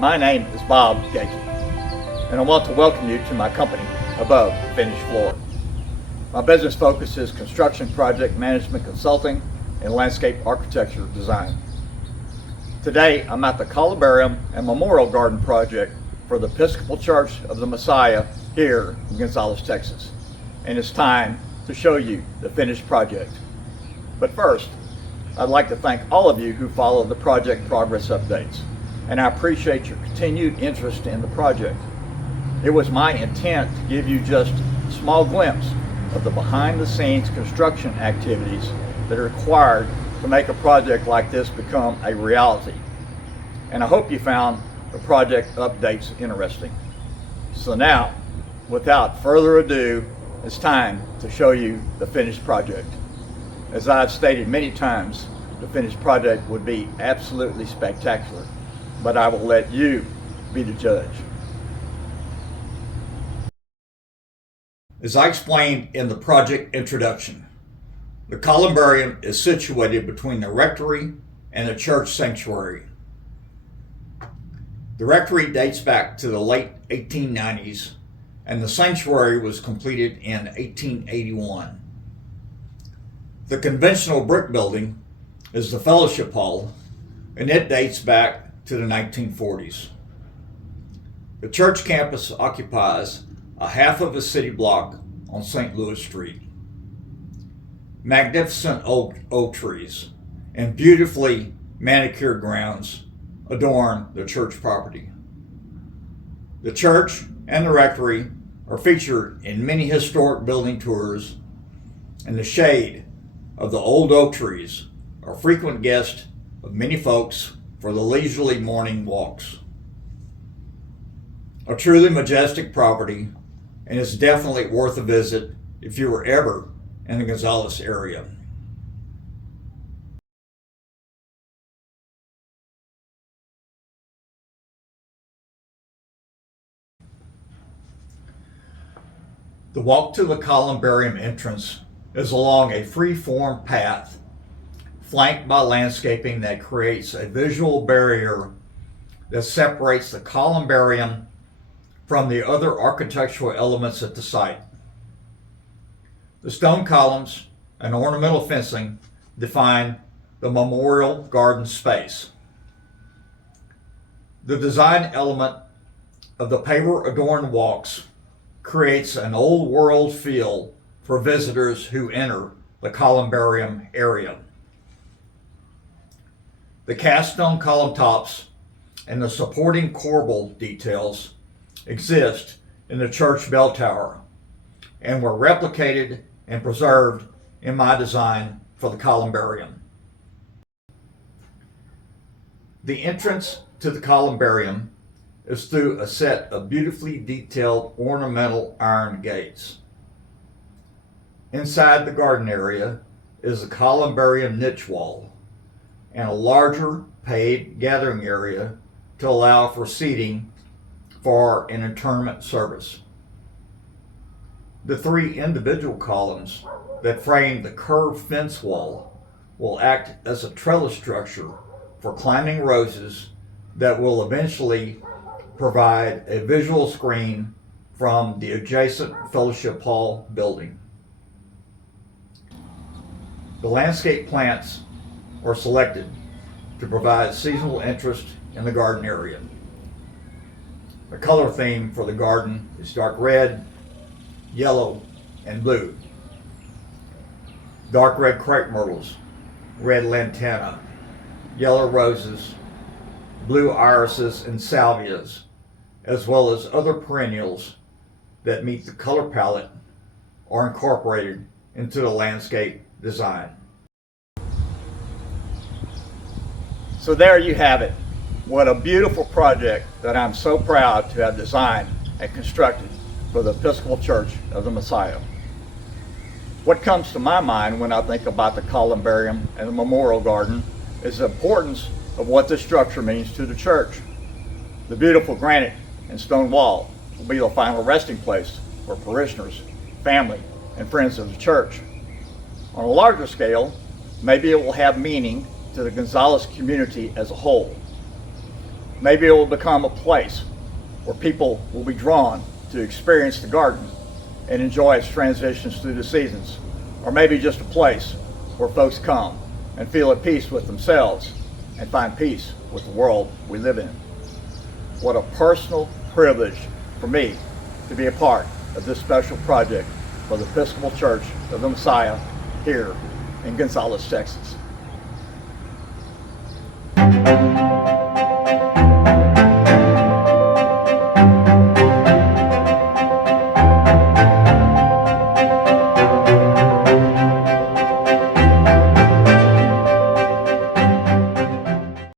My name is Bob Gates, and I want to welcome you to my company, Above the Finished Floor. My business focus is construction project management consulting and landscape architecture design. Today, I'm at the Columbarium and Memorial Garden project for the Episcopal Church of the Messiah here in Gonzales, Texas. And it's time to show you the finished project. But first, I'd like to thank all of you who follow the project progress updates, and I appreciate your continued interest in the project. It was my intent to give you just a small glimpse of the behind-the-scenes construction activities that are required to make a project like this become a reality. And I hope you found the project updates interesting. So now, without further ado, it's time to show you the finished project. As I've stated many times, the finished project would be absolutely spectacular, but I will let you be the judge. As I explained in the project introduction, the Columbarium is situated between the rectory and the church sanctuary. The rectory dates back to the late 1890s, and the sanctuary was completed in 1881. The conventional brick building is the fellowship hall, and it dates back to the 1940s. The church campus occupies a half of a city block on St. Louis Street. Magnificent oak trees and beautifully manicured grounds adorn the church property. The church and the rectory are featured in many historic building tours, and the shade of the old oak trees are frequent guests of many folks for the leisurely morning walks. A truly majestic property, and it's definitely worth a visit if you were ever in the Gonzales area. The walk to the Columbarium entrance is along a free-form path flanked by landscaping that creates a visual barrier that separates the Columbarium from the other architectural elements at the site. The stone columns and ornamental fencing define the Memorial Garden space. The design element of the paver-adorned walks creates an old-world feel for visitors who enter the Columbarium area. The cast stone column tops and the supporting corbel details exist in the church bell tower and were replicated and preserved in my design for the Columbarium. The entrance to the Columbarium is through a set of beautifully detailed ornamental iron gates. Inside the garden area is the Columbarium niche wall and a larger paved gathering area to allow for seating for an interment service. The 3 individual columns that frame the curved fence wall will act as a trellis structure for climbing roses that will eventually provide a visual screen from the adjacent Fellowship Hall building. The landscape plants are selected to provide seasonal interest in the garden area. The color theme for the garden is dark red, yellow, and blue. Dark red crepe myrtles, red lantana, yellow roses, blue irises and salvias, as well as other perennials that meet the color palette are incorporated into the landscape design. So there you have it. What a beautiful project that I'm so proud to have designed and constructed for the Episcopal Church of the Messiah. What comes to my mind when I think about the Columbarium and the Memorial Garden is the importance of what this structure means to the church. The beautiful granite and stone wall will be the final resting place for parishioners, family, and friends of the church. On a larger scale, maybe it will have meaning to the Gonzales community as a whole. Maybe it will become a place where people will be drawn to experience the garden and enjoy its transitions through the seasons. Or maybe just a place where folks come and feel at peace with themselves and find peace with the world we live in. What a personal privilege for me to be a part of this special project for the Episcopal Church of the Messiah here in Gonzales, Texas.